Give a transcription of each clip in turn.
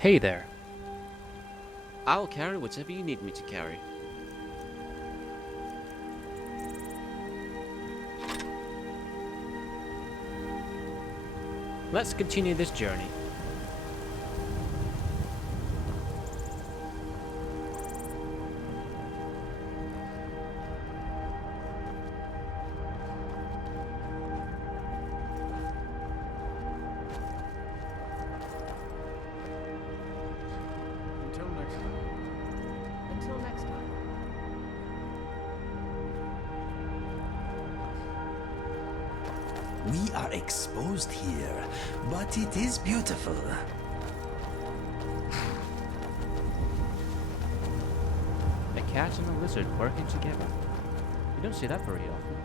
Hey there. I'll carry whatever you need me to carry. Let's continue this journey. Until next time. Until next time. We are exposed here, but it is beautiful. A cat and a lizard working together. You don't see that very often.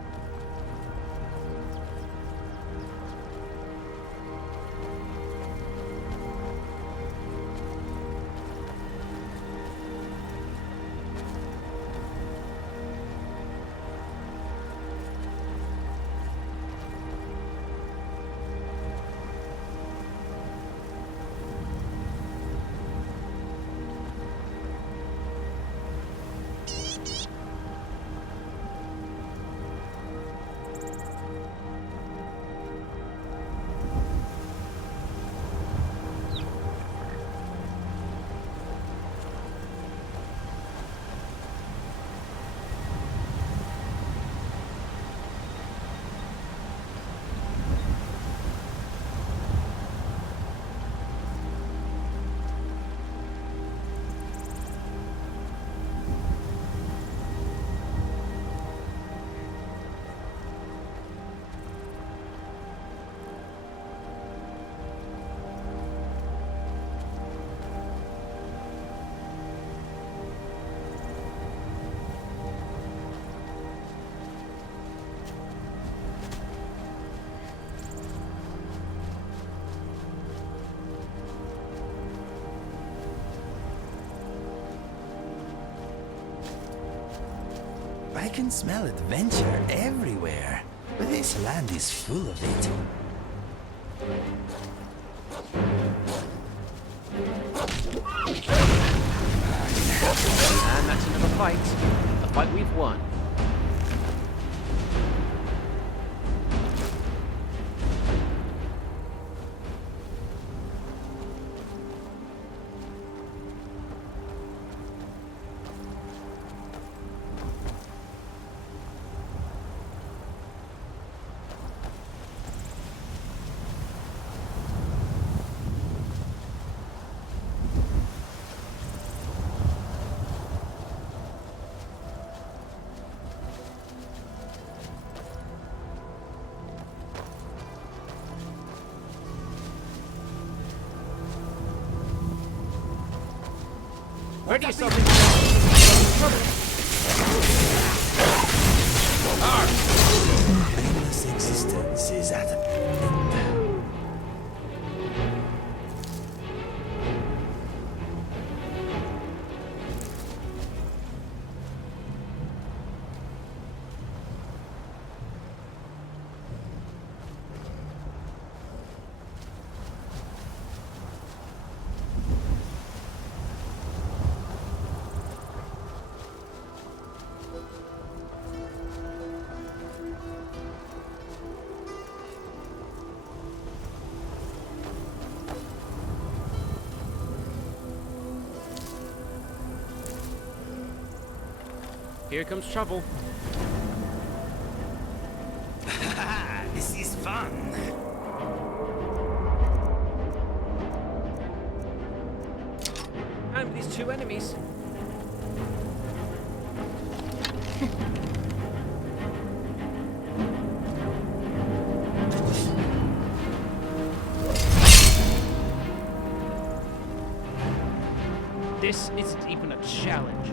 I can smell adventure everywhere. This land is full of it. And that's another fight. A fight we've won. Ready yourself in Endless existence is at an end. Here comes trouble. This is fun. And these two enemies. This isn't even a challenge.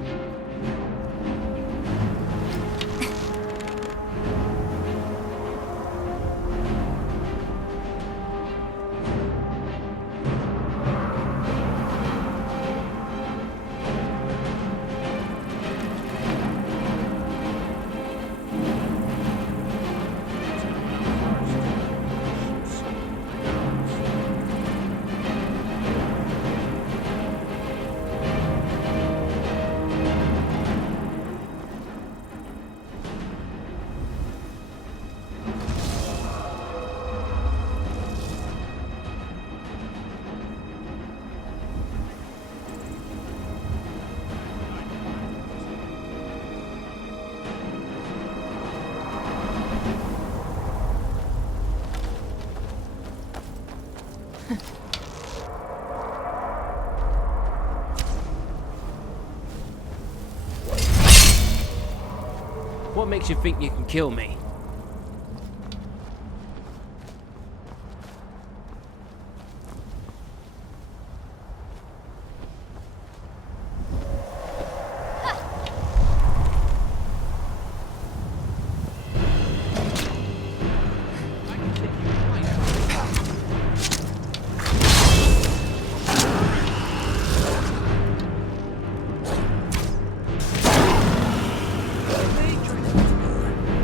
What makes you think you can kill me?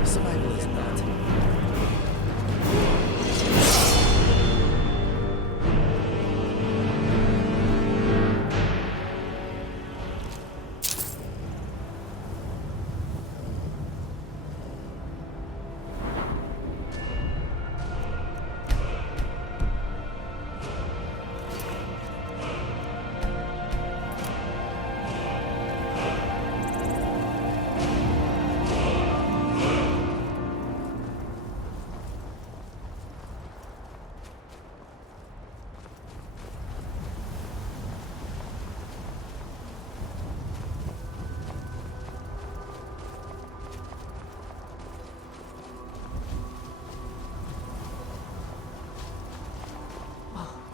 Survival is not.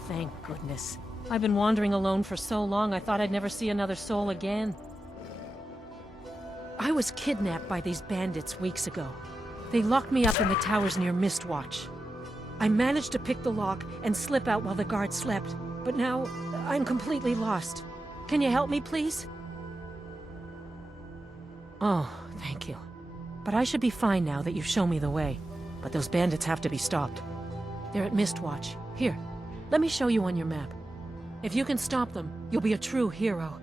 Thank goodness. I've been wandering alone for so long, I thought I'd never see another soul again. I was kidnapped by these bandits weeks ago. They locked me up in the towers near Mistwatch. I managed to pick the lock and slip out while the guards slept, but now I'm completely lost. Can you help me, please? Oh, thank you. But I should be fine now that you've shown me the way. But those bandits have to be stopped. They're at Mistwatch. Here, let me show you on your map. If you can stop them, you'll be a true hero.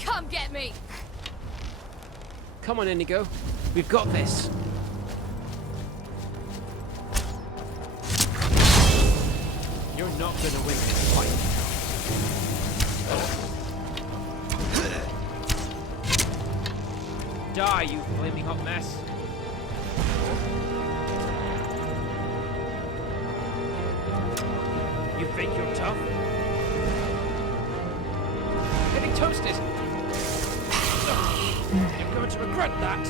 Come get me! Come on, Inigo. We've got this. You're not gonna win this fight. Die, you flaming hot mess. You think you're tough? Getting toasted. You're going to regret that.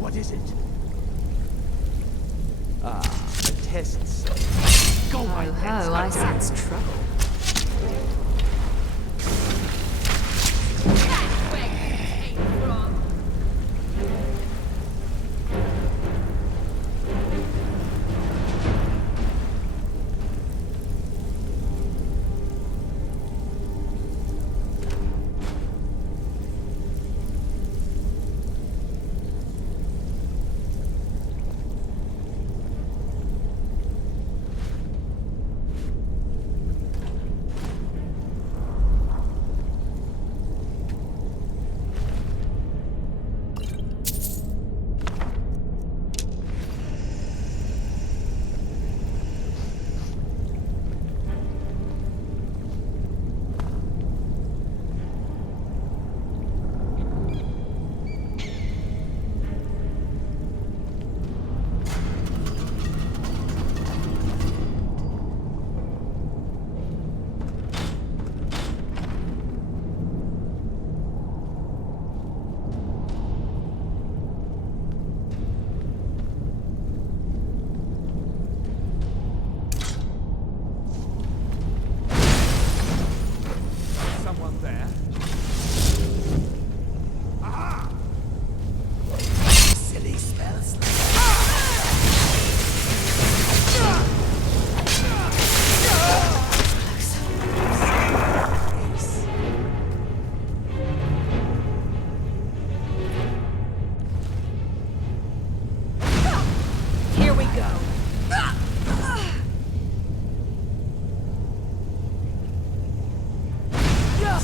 What is it? The tests. Go Ho ho, I sense trouble. That's where you came from.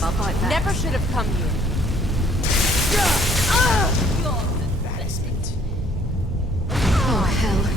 I'll bite back. Never should have come here. You're pathetic. Oh, hell.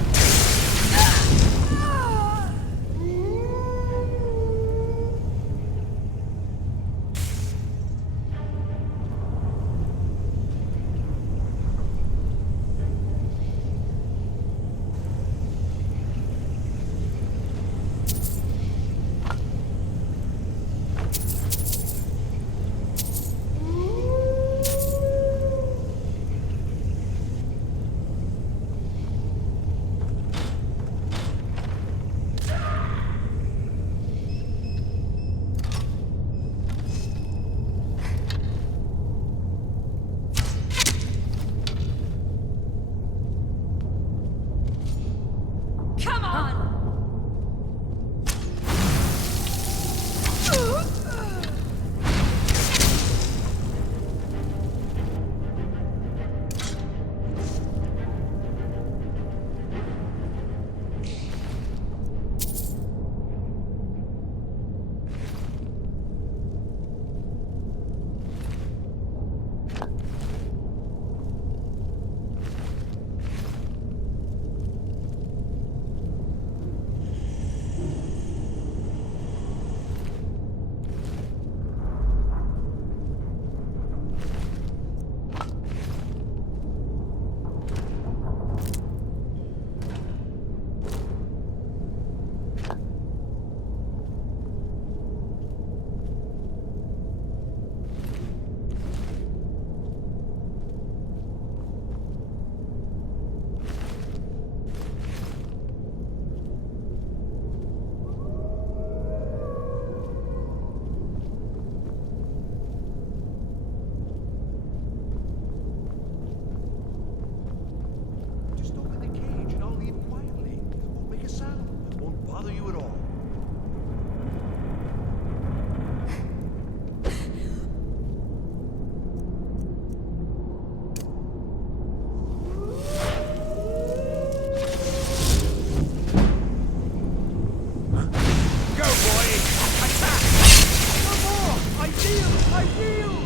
Come on! Just open the cage and I'll leave quietly. Won't make a sound. Won't bother you at all. Go, boy! Attack! No more! I yield! I yield!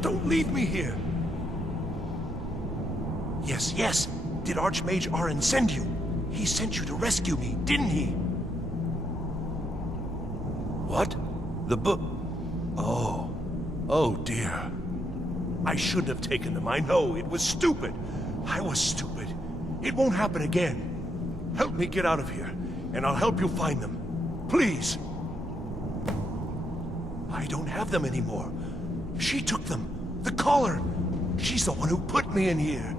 Don't leave me here! Yes, yes! Did Archmage Arin send you? He sent you to rescue me, didn't he? What? The book? Oh. Oh dear. I shouldn't have taken them, I know. It was stupid. I was stupid. It won't happen again. Help me get out of here, and I'll help you find them. Please! I don't have them anymore. She took them. The collar. She's the one who put me in here.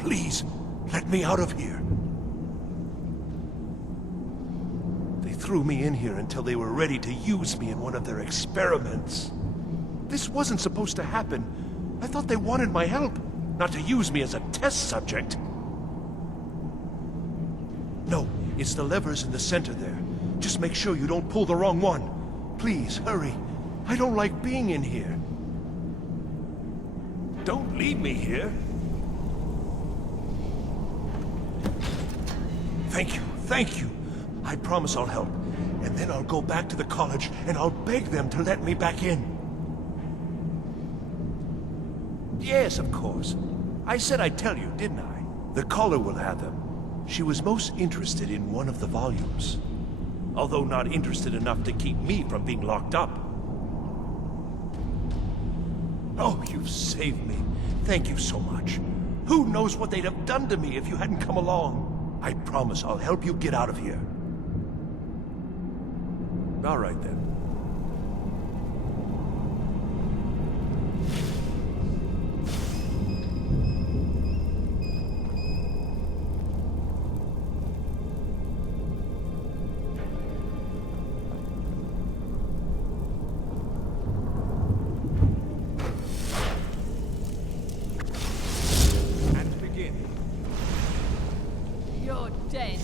Please, let me out of here. They threw me in here until they were ready to use me in one of their experiments. This wasn't supposed to happen. I thought they wanted my help, not to use me as a test subject. No, it's the levers in the center there. Just make sure you don't pull the wrong one. Please, hurry. I don't like being in here. Don't leave me here. Thank you, thank you. I promise I'll help. And then I'll go back to the college and I'll beg them to let me back in. Yes, of course. I said I'd tell you, didn't I? The caller will have them. She was most interested in one of the volumes. Although not interested enough to keep me from being locked up. Oh, you've saved me. Thank you so much. Who knows what they'd have done to me if you hadn't come along? I promise I'll help you get out of here. All right then. And begin. dead.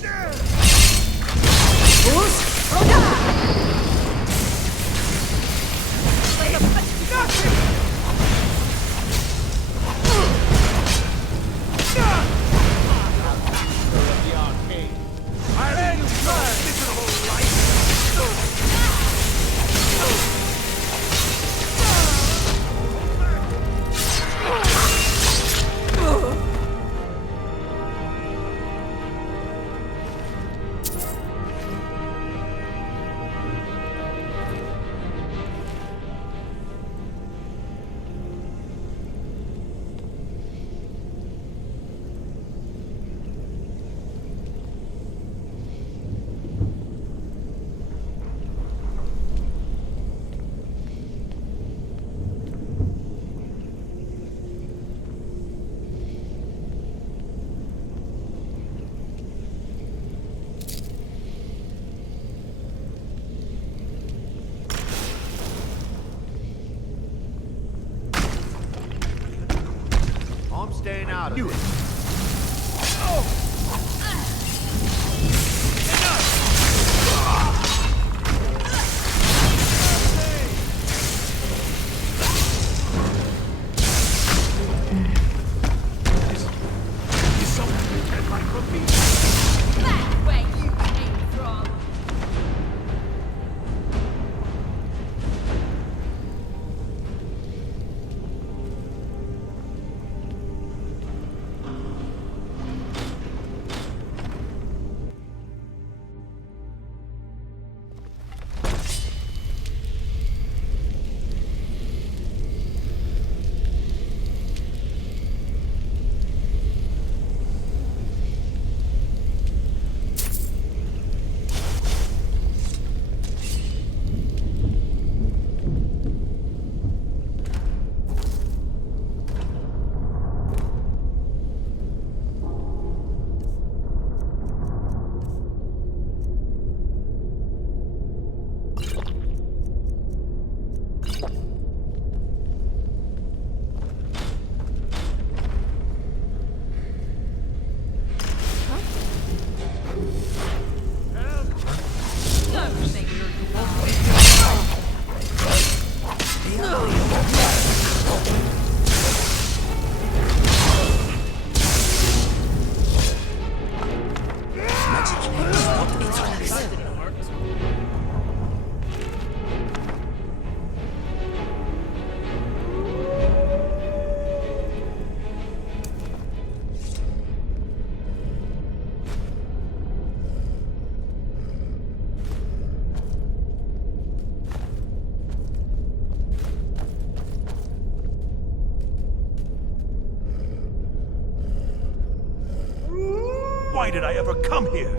I'm staying out of it. Back where you came from. Why did I ever come here?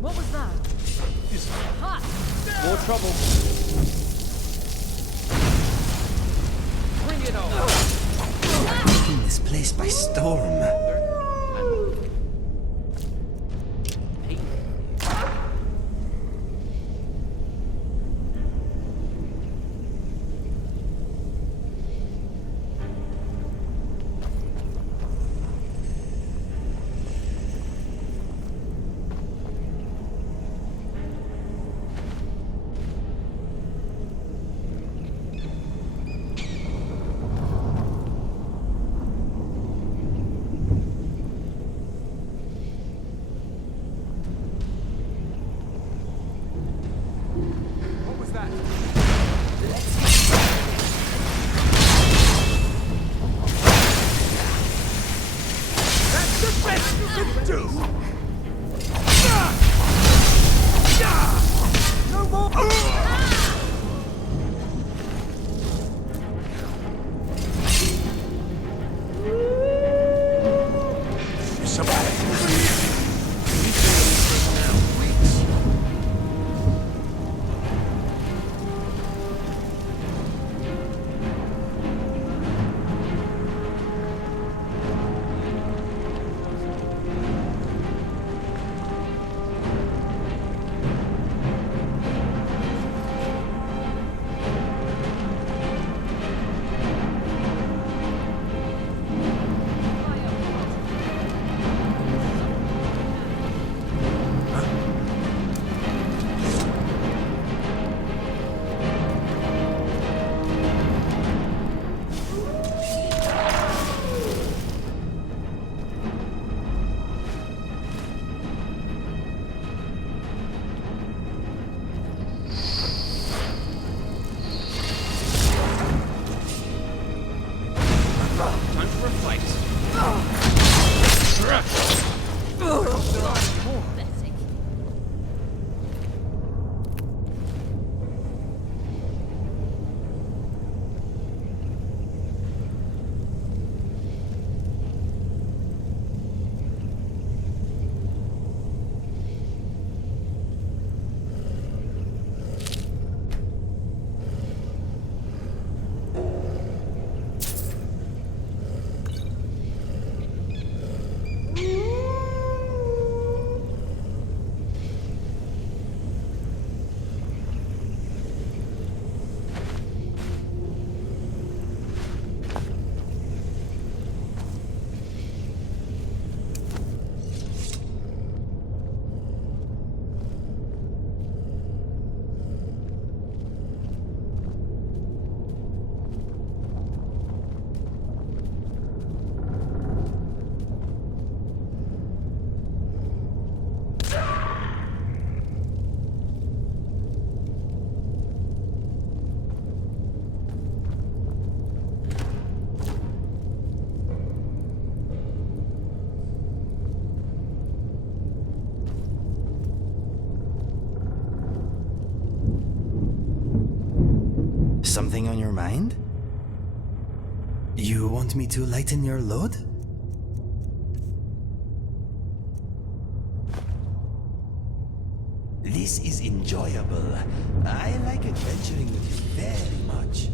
What was that? Hot! More trouble. Bring it on. Taking this place by storm. Pathetic. Something on your mind? You want me to lighten your load? This is enjoyable. I like adventuring with you very much.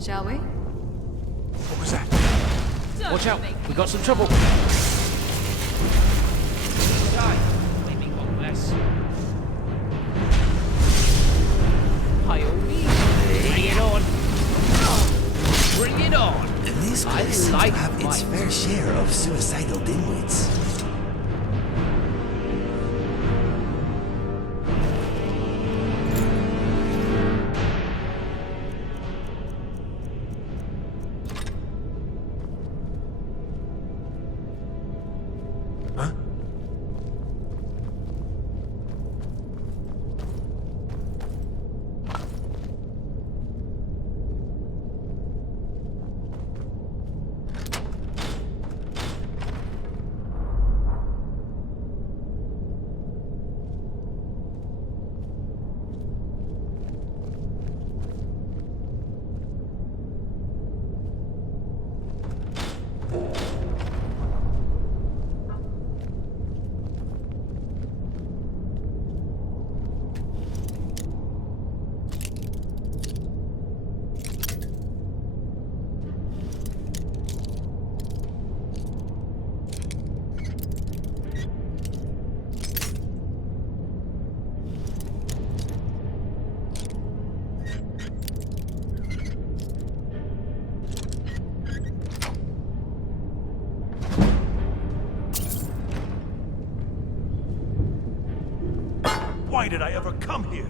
Shall we? What was that? Don't Watch out, make we me got some trouble. Die, flaming hot mess. By all means, bring it on. Bring it on. This I place seems like to have its fight. fair share of suicidal dimwits. Huh? Why did I ever come here?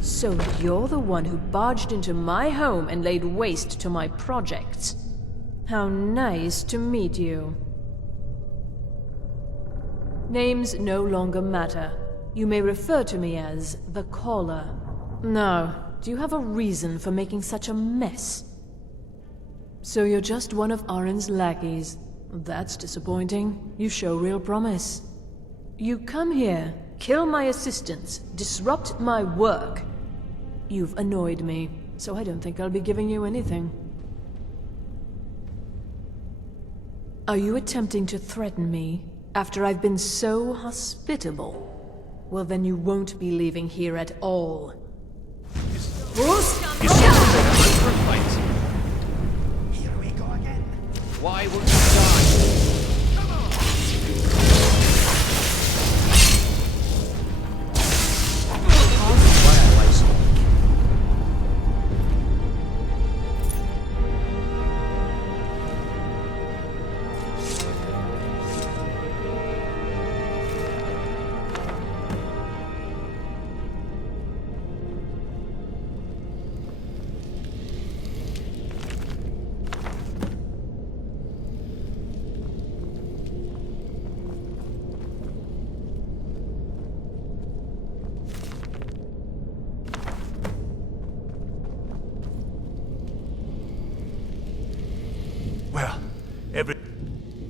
So you're the one who barged into my home and laid waste to my projects. How nice to meet you. Names no longer matter. You may refer to me as the Caller. Now, do you have a reason for making such a mess? So you're just one of Arin's lackeys. That's disappointing. You show real promise. You come here, kill my assistants, disrupt my work. You've annoyed me, so I don't think I'll be giving you anything. Are you attempting to threaten me after I've been so hospitable? Well, then you won't be leaving here at all. Here we go again. Why won't you die? Well,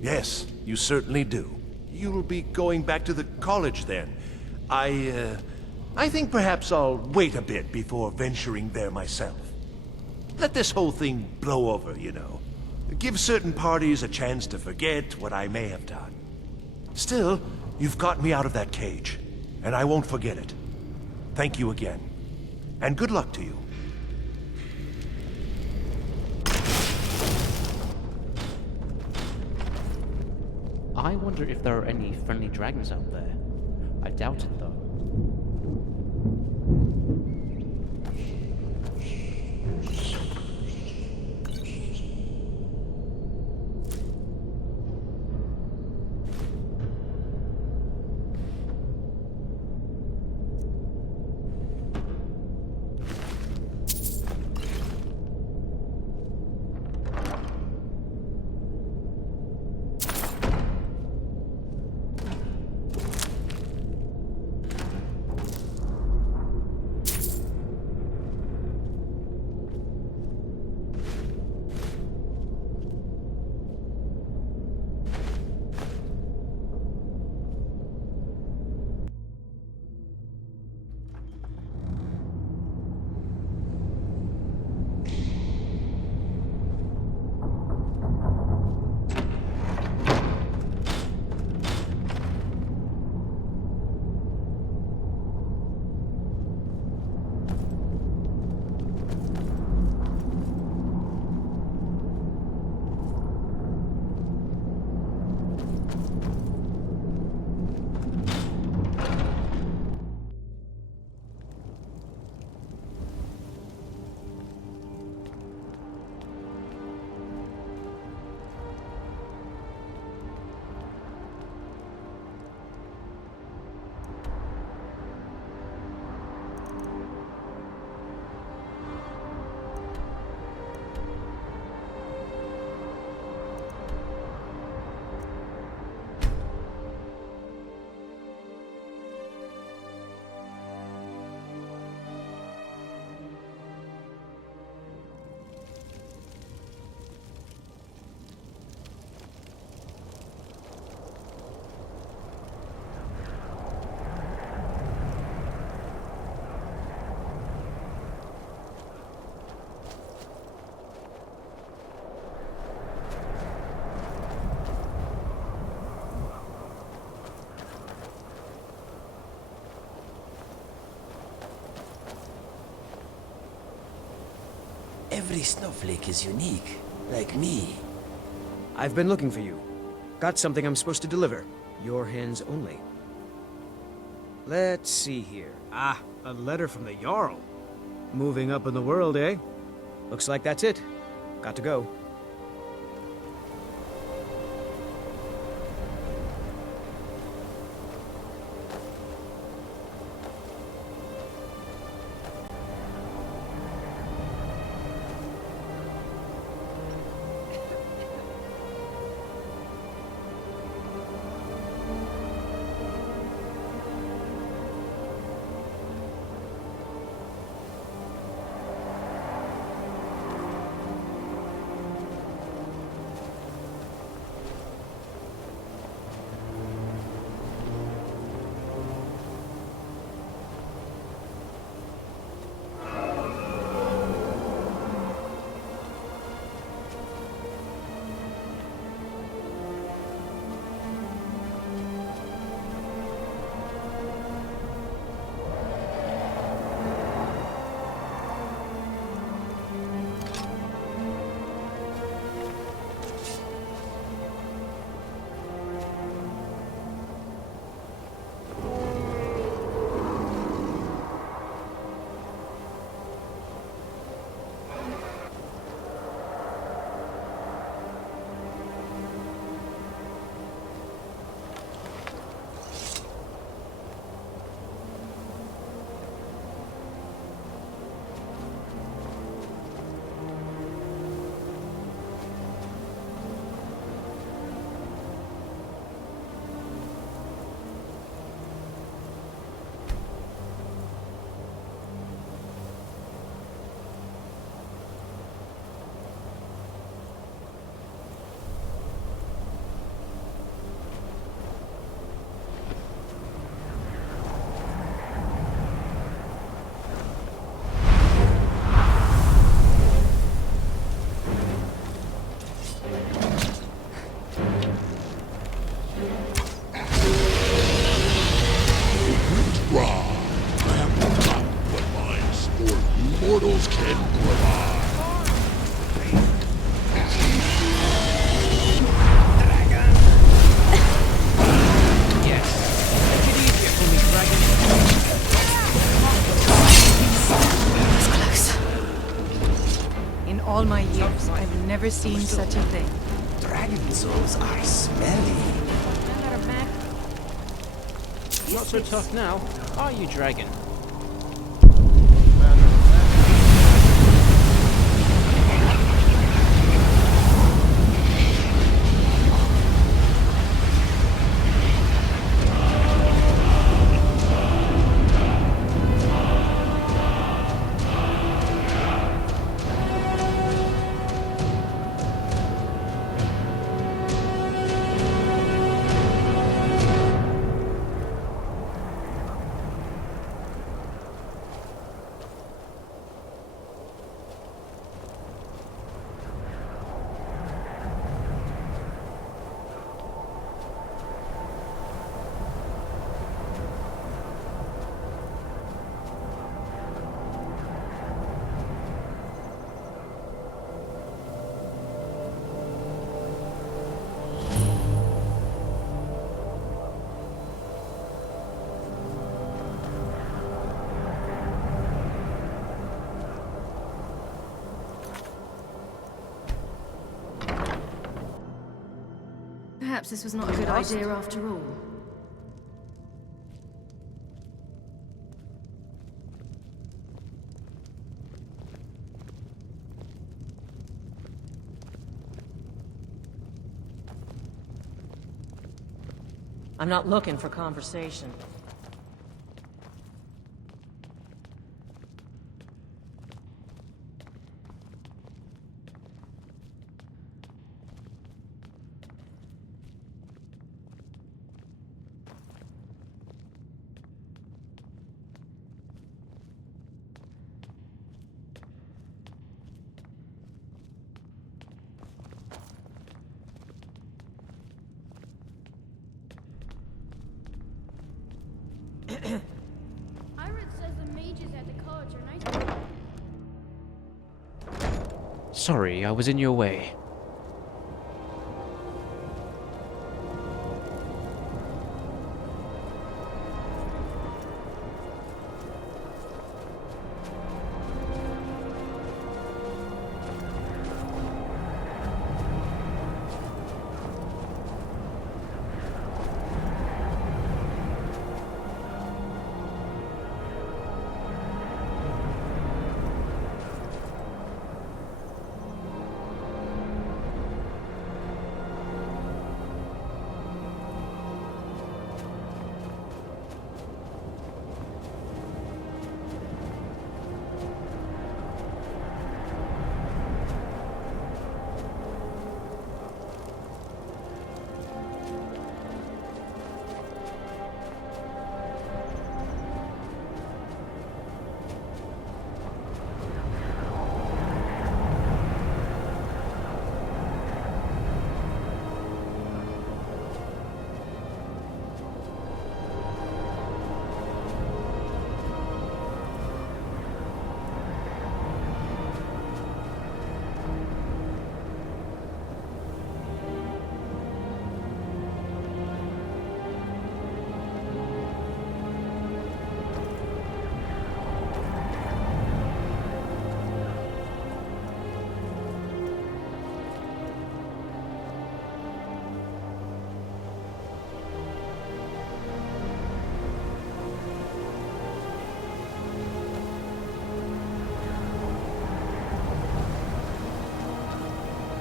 yes, you certainly do. You'll be going back to the college then. I think perhaps I'll wait a bit before venturing there myself. Let this whole thing blow over, you know. Give certain parties a chance to forget what I may have done. Still, you've got me out of that cage, and I won't forget it. Thank you again, and good luck to you. I wonder if there are any friendly dragons out there. I doubt it, though. Every snowflake is unique, like me. I've been looking for you. Got something I'm supposed to deliver. Your hands only. Let's see here. Ah, a letter from the Jarl. Moving up in the world, eh? Looks like that's it. Got to go. I have forgotten what my sport you mortals can provide. Yes. Make it easier for me, dragon. In all my years, I've never seen such a thing. Dragon souls are smelly. Not so tough now, are you, dragon? Perhaps this was not a good idea after all. I'm not looking for conversation. Iris says the mages at the college are nice. Sorry, I was in your way.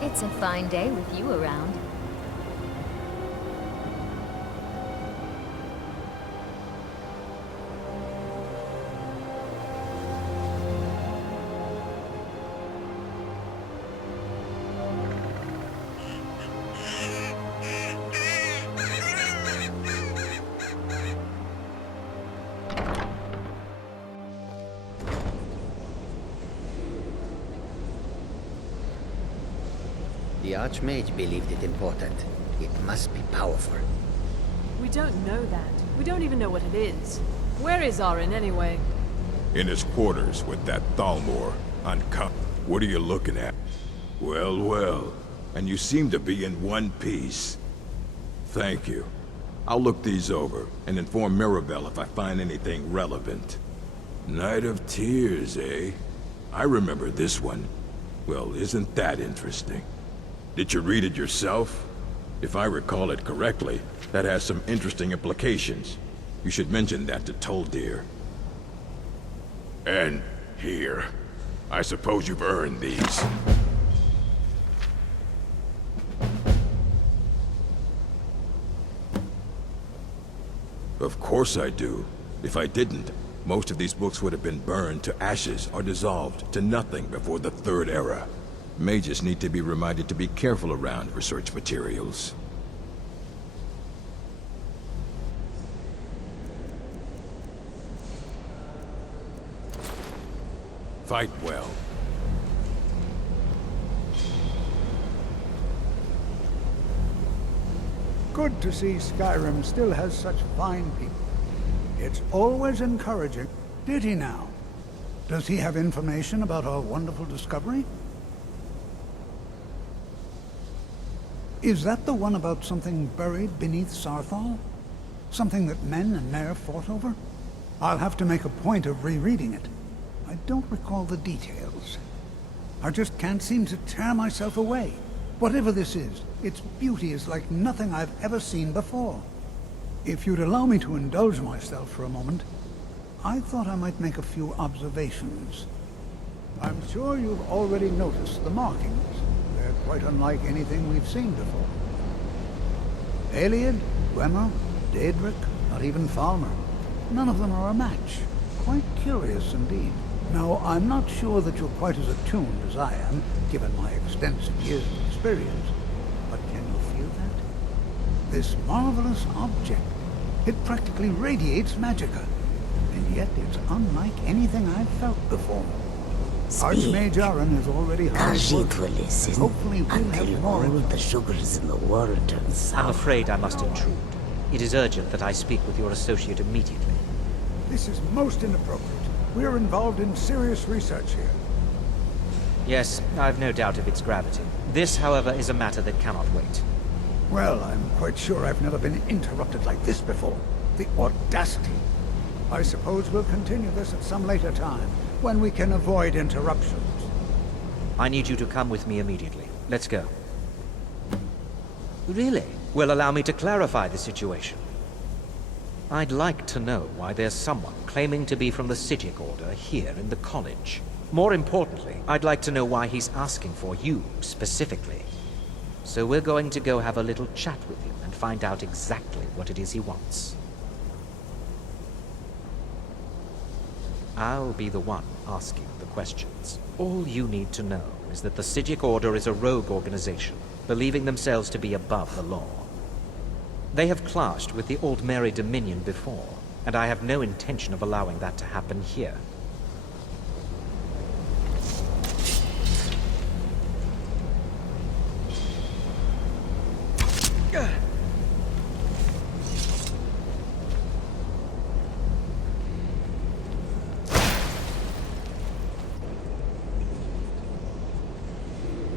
It's a fine day with you around. The Archmage believed it important. It must be powerful. We don't know that. We don't even know what it is. Where is Arin anyway? In his quarters with that Thalmor, uncut. What are you looking at? Well, well. And you seem to be in one piece. Thank you. I'll look these over and inform Mirabelle if I find anything relevant. Night of Tears, eh? I remember this one. Well, isn't that interesting? Did you read it yourself? If I recall it correctly, that has some interesting implications. You should mention that to Toldir. And here. I suppose you've earned these. Of course I do. If I didn't, most of these books would have been burned to ashes or dissolved to nothing before the Third Era. Mages need to be reminded to be careful around research materials. Fight well. Good to see Skyrim still has such fine people. It's always encouraging. Did he now? Does he have information about our wonderful discovery? Is that the one about something buried beneath Saarthal? Something that men and Mare fought over? I'll have to make a point of rereading it. I don't recall the details. I just can't seem to tear myself away. Whatever this is, its beauty is like nothing I've ever seen before. If you'd allow me to indulge myself for a moment, I thought I might make a few observations. I'm sure you've already noticed the markings. They're quite unlike anything we've seen before. Aliad, Gwemmer, Daedric, not even Falmer. None of them are a match. Quite curious indeed. Now, I'm not sure that you're quite as attuned as I am, given my extensive years of experience. But can you feel that? This marvelous object, it practically radiates magicka. And yet it's unlike anything I've felt before. Archmage Arin is already hard at work. Hopefully we'll have more all the sugars in the water turn sour. I'm afraid I must intrude. It is urgent that I speak with your associate immediately. This is most inappropriate. We're involved in serious research here. Yes, I've no doubt of its gravity. This, however, is a matter that cannot wait. Well, I'm quite sure I've never been interrupted like this before. The audacity. I suppose we'll continue this at some later time, when we can avoid interruptions. I need you to come with me immediately. Let's go. Really? Well, allow me to clarify the situation. I'd like to know why there's someone claiming to be from the Psijic Order here in the college. More importantly, I'd like to know why he's asking for you, specifically. So we're going to go have a little chat with him and find out exactly what it is he wants. I'll be the one asking the questions. All you need to know is that the Psijic Order is a rogue organization, believing themselves to be above the law. They have clashed with the Old Mary Dominion before, and I have no intention of allowing that to happen here.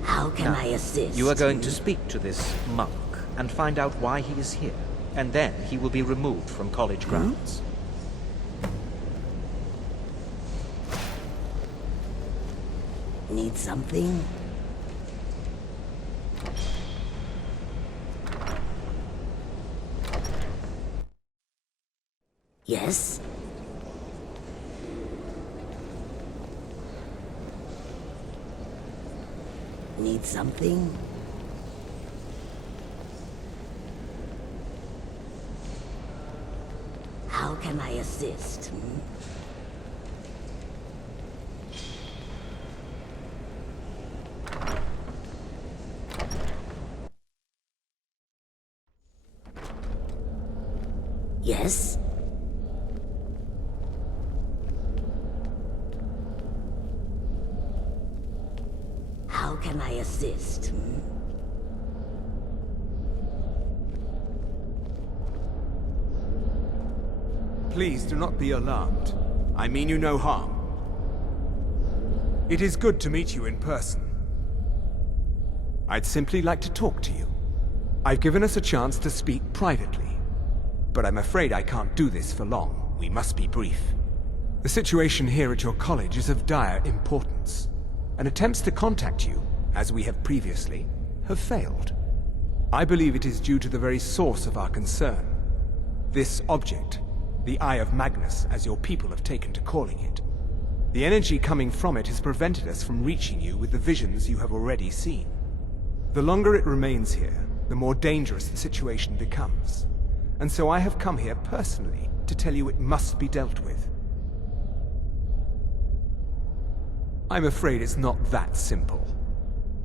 How can I assist? You are going to speak to this monk and find out why he is here, and then he will be removed from college grounds. Need something? Yes? Need something? How can I assist? Yes? How can I assist? Please do not be alarmed. I mean you no harm. It is good to meet you in person. I'd simply like to talk to you. I've given us a chance to speak privately, but I'm afraid I can't do this for long. We must be brief. The situation here at your college is of dire importance, and attempts to contact you, as we have previously, have failed. I believe it is due to the very source of our concern. This object, the Eye of Magnus, as your people have taken to calling it. The energy coming from it has prevented us from reaching you with the visions you have already seen. The longer it remains here, the more dangerous the situation becomes. And so I have come here personally to tell you it must be dealt with. I'm afraid it's not that simple.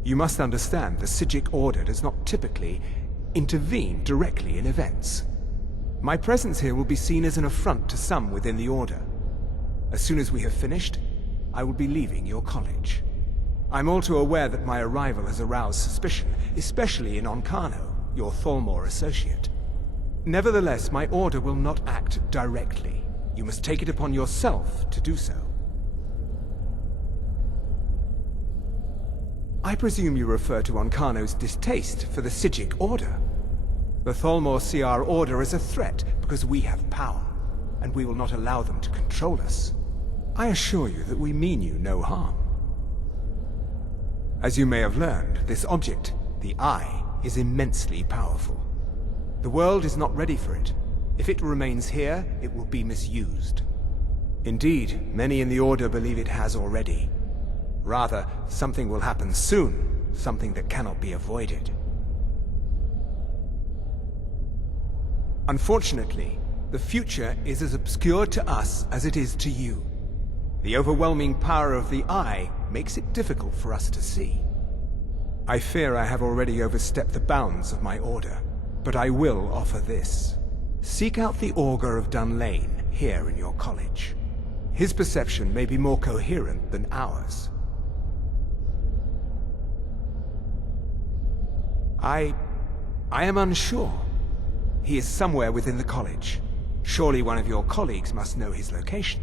You must understand the Psijic Order does not typically intervene directly in events. My presence here will be seen as an affront to some within the Order. As soon as we have finished, I will be leaving your college. I'm all too aware that my arrival has aroused suspicion, especially in Onkano, your Thalmor associate. Nevertheless, my Order will not act directly. You must take it upon yourself to do so. I presume you refer to Onkano's distaste for the Psijic Order. The Thalmor see our Order as a threat because we have power, and we will not allow them to control us. I assure you that we mean you no harm. As you may have learned, this object, the Eye, is immensely powerful. The world is not ready for it. If it remains here, it will be misused. Indeed, many in the Order believe it has already. Rather, something will happen soon, something that cannot be avoided. Unfortunately, the future is as obscure to us as it is to you. The overwhelming power of the Eye makes it difficult for us to see. I fear I have already overstepped the bounds of my Order, but I will offer this. Seek out the Augur of Dunlane here in your college. His perception may be more coherent than ours. I am unsure. He is somewhere within the college. Surely one of your colleagues must know his location.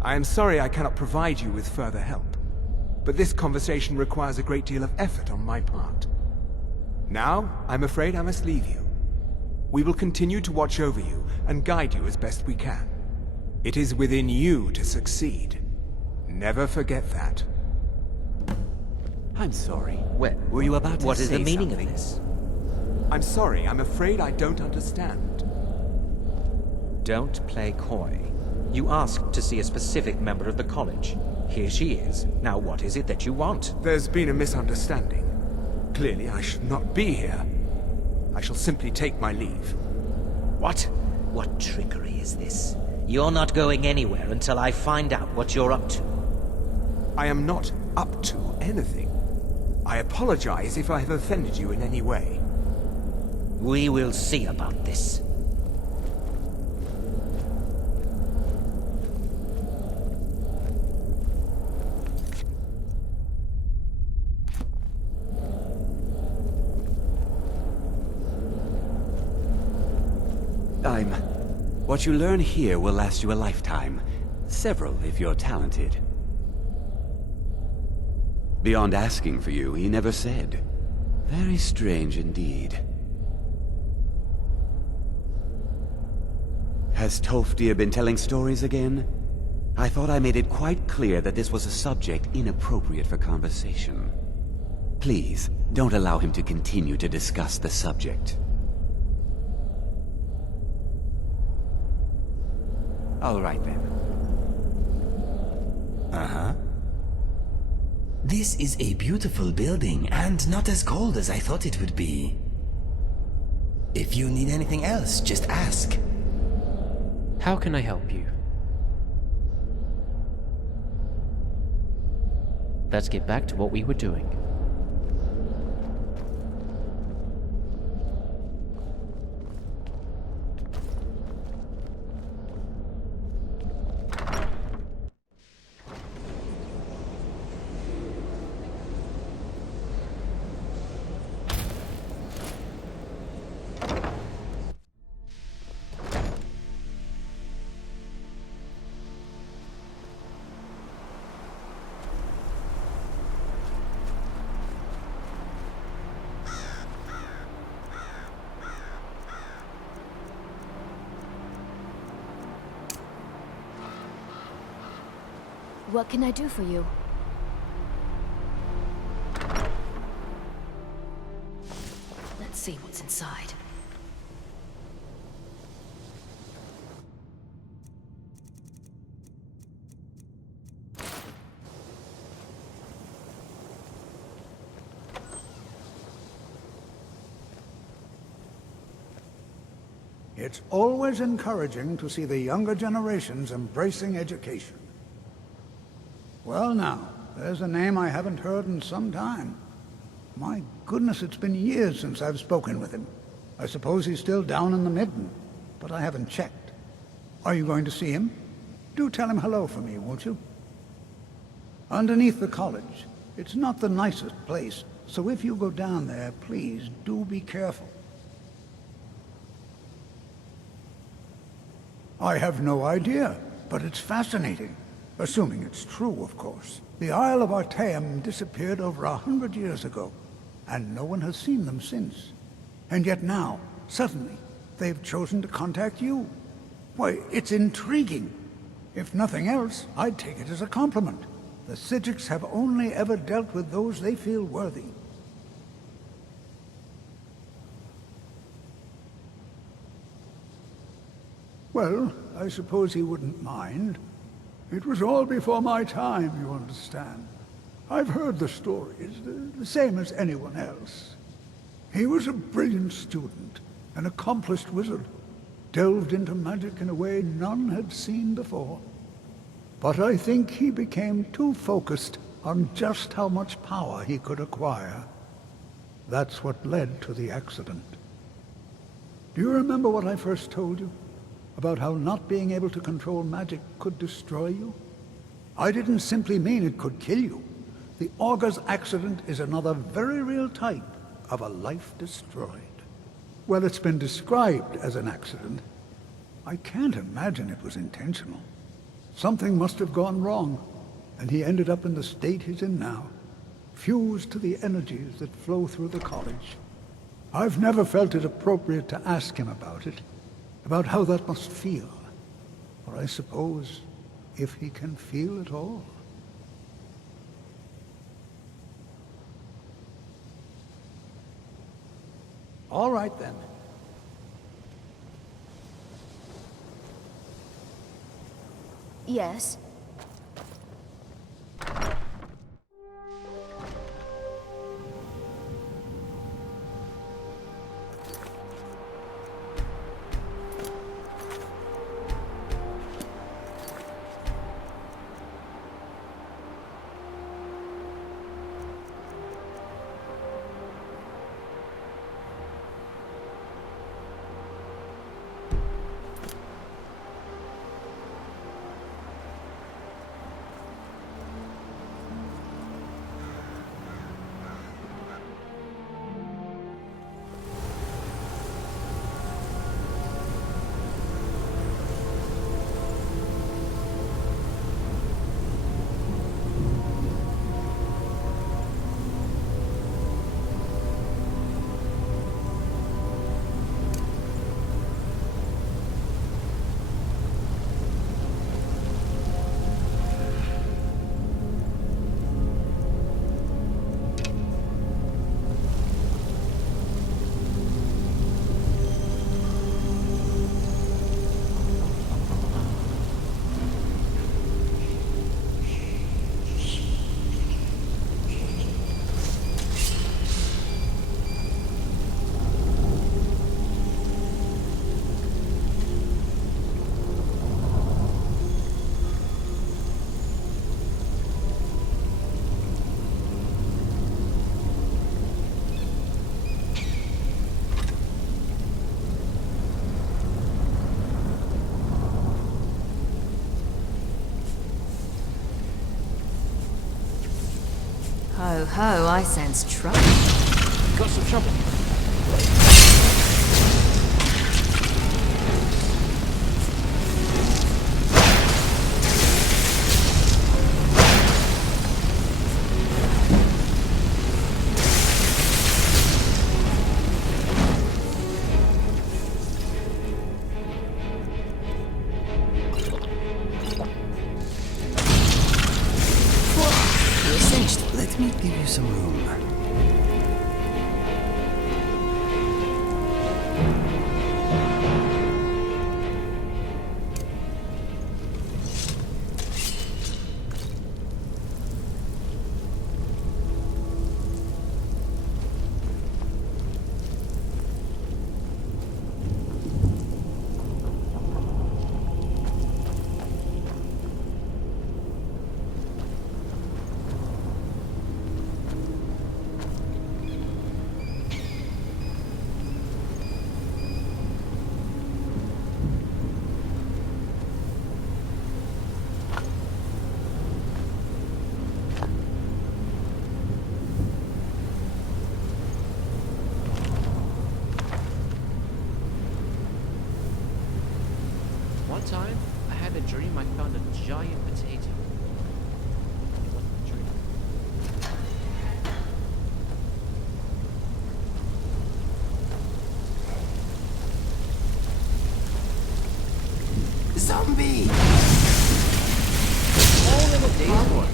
I am sorry I cannot provide you with further help, but this conversation requires a great deal of effort on my part. Now, I'm afraid I must leave you. We will continue to watch over you and guide you as best we can. It is within you to succeed. Never forget that. I'm sorry. Well, were you about to say what is the meaning something? of this? I'm sorry, I'm afraid I don't understand. Don't play coy. You asked to see a specific member of the college. Here she is. Now what is it that you want? There's been a misunderstanding. Clearly I should not be here. I shall simply take my leave. What? What trickery is this? You're not going anywhere until I find out what you're up to. I am not up to anything. I apologize if I have offended you in any way. We will see about this. What you learn here will last you a lifetime. Several, if you're talented. Beyond asking for you, he never said. Very strange indeed. Has Tolfdir been telling stories again? I thought I made it quite clear that this was a subject inappropriate for conversation. Please, don't allow him to continue to discuss the subject. All right then. Uh-huh. This is a beautiful building, and not as cold as I thought it would be. If you need anything else, just ask. How can I help you? Let's get back to what we were doing. What can I do for you? Let's see what's inside. It's always encouraging to see the younger generations embracing education. Well now, there's a name I haven't heard in some time. My goodness, it's been years since I've spoken with him. I suppose he's still down in the Midden, but I haven't checked. Are you going to see him? Do tell him hello for me, won't you? Underneath the college. It's not the nicest place, so if you go down there, please do be careful. I have no idea, but it's fascinating. Assuming it's true, of course. The Isle of Artaeum disappeared over 100 years ago, and no one has seen them since. And yet now, suddenly, they've chosen to contact you. Why, it's intriguing. If nothing else, I'd take it as a compliment. The Psijics have only ever dealt with those they feel worthy. Well, I suppose he wouldn't mind. It was all before my time, you understand. I've heard the stories, the same as anyone else. He was a brilliant student, an accomplished wizard, delved into magic in a way none had seen before. But I think he became too focused on just how much power he could acquire. That's what led to the accident. Do you remember what I first told you? About how not being able to control magic could destroy you? I didn't simply mean it could kill you. The Augur's accident is another very real type of a life destroyed. Well, it's been described as an accident. I can't imagine it was intentional. Something must have gone wrong, and he ended up in the state he's in now, fused to the energies that flow through the college. I've never felt it appropriate to ask him about it, about how that must feel. Or I suppose, if he can feel at all. All right, then. Yes? Ho ho, I sense trouble. Got some trouble. One time, I had a dream I found a giant potato. It wasn't a dream. Zombie! All in a day's work.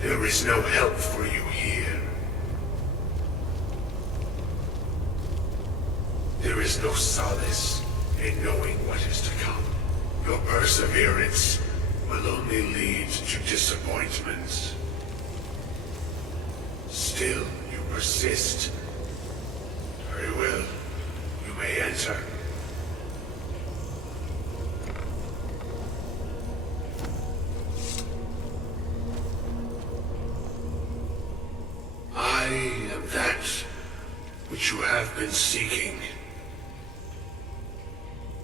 There is no help for you here. There is no solace in knowing what is to come. Your perseverance will only lead to disappointment. Still, you persist. Very well. You may enter. I am that which you have been seeking.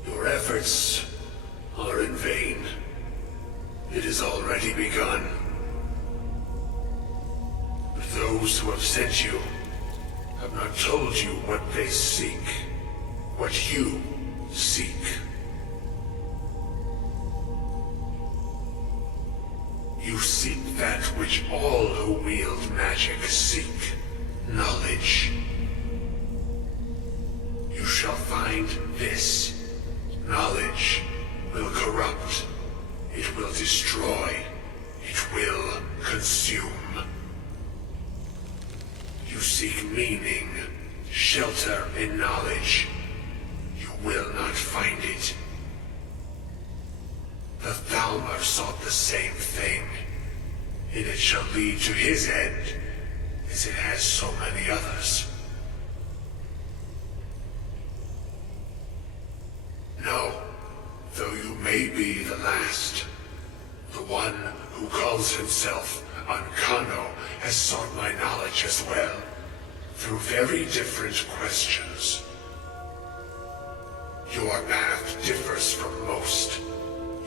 Your efforts are in vain. It has already begun. But those who have sent you have not told you what they seek, what you seek. You seek that which all who wield magic seek, knowledge. You shall find this. Knowledge will corrupt. It will destroy. It will consume. You seek meaning, shelter in knowledge. You will not find it. The Thalmor sought the same thing, and it shall lead to his end, as it has so many others. No, though you may be the last, the one who calls himself Ancano has sought my knowledge as well, through very different questions. Your path differs from most.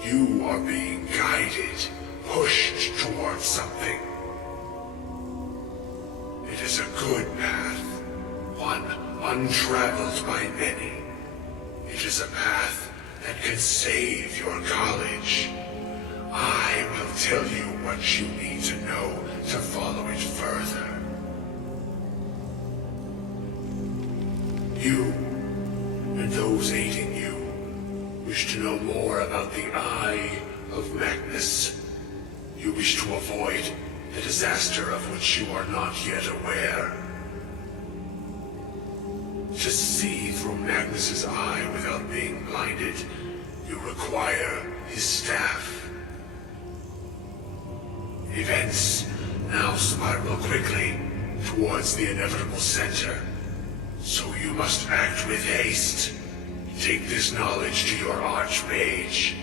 You are being guided, pushed towards something. It is a good path, one untraveled by many. It is a path that can save your college. I will tell you what you need to know to follow it further. You, and those aiding you, wish to know more about the Eye of Magnus. You wish to avoid the disaster of which you are not yet aware. To see through Magnus's eye without being blinded, you require his staff. Events now spiral quickly towards the inevitable center, so you must act with haste. Take this knowledge to your Archmage.